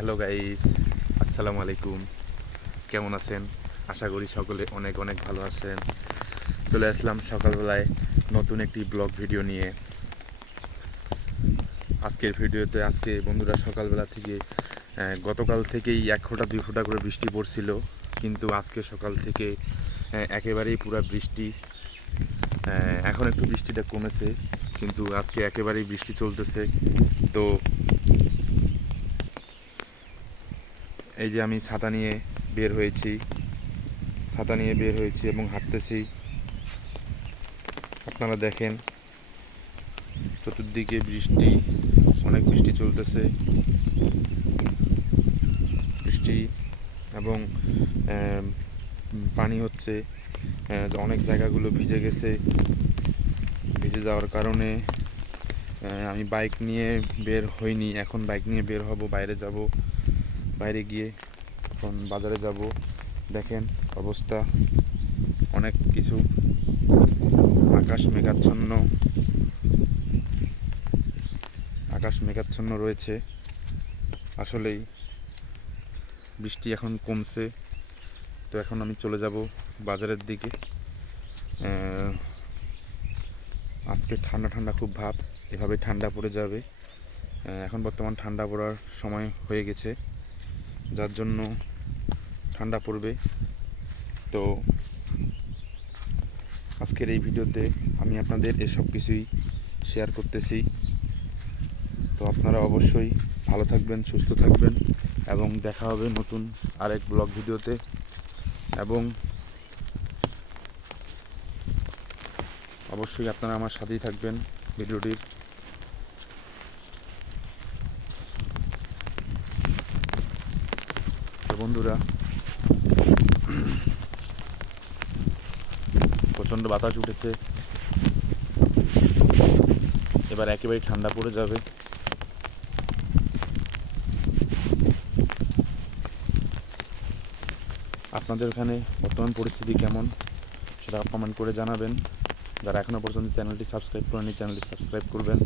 Hello guys আসসালামু আলাইকুম কেমন আছেন? আশা করি সকলে অনেক অনেক ভালো আছেন। চলে আসলাম সকালবেলায় নতুন একটি ব্লগ ভিডিও নিয়ে। আজকের ভিডিওতে আজকে বন্ধুরা সকালবেলা থেকে গতকাল থেকেই এক ফোঁটা, দুই ফোঁটা করে বৃষ্টি পড়ছিল। কিন্তু আজকে সকাল থেকে একেবারেই পুরা বৃষ্টি। এখন একটু বৃষ্টিটা কমেছে, কিন্তু আজকে একেবারেই বৃষ্টি চলতেছে। তো এই যে আমি ছাতা নিয়ে বের হয়েছি। ছাতা নিয়ে বের হয়েছি এবং হাঁটতেছি। আপনারা দেখেন, চতুর্দিকে বৃষ্টি, অনেক বৃষ্টি চলতেছে। বৃষ্টি এবং পানি হচ্ছে অনেক জায়গাগুলো ভিজে গেছে। ভিজে যাওয়ার কারণে আমি বাইক নিয়ে বের হইনি। এখন বাইক নিয়ে বের হব, বাইরে যাব। বাইরে গিয়ে এখন বাজারে যাব। দেখেন অবস্থা। অনেক কিছু আকাশ মেঘাচ্ছন্ন। আকাশ মেঘাচ্ছন্ন রয়েছে। আসলেই বৃষ্টি এখন কমছে। তো এখন আমি চলে যাব বাজারের দিকে। আজকে ঠান্ডা ঠান্ডা খুব ভাব। এভাবে ঠান্ডা পড়ে যাবে। এখন বর্তমান ঠান্ডা পড়ার সময় হয়ে গেছে। যার জন্য ঠান্ডা পড়বে। তো আজকের এই ভিডিওতে আমি আপনাদের এসব কিছুই শেয়ার করতেছি। তো আপনারা অবশ্যই ভালো থাকবেন, সুস্থ থাকবেন এবং দেখা হবে নতুন আরেক ব্লগ ভিডিওতে। এবং অবশ্যই আপনারা আমার সাথেই থাকবেন ভিডিওটির। বন্ধুরা। প্রচণ্ড বাতাস উঠেছে। এবার একেবারে ঠান্ডা পড়ে যাবে। আপনাদের ওখানে বর্তমান পরিস্থিতি কেমন, সেটা কমেন্ট করে জানাবেন। যারা এখনও পর্যন্ত চ্যানেলটি সাবস্ক্রাইব করেনি চ্যানেলটি সাবস্ক্রাইব করবেন।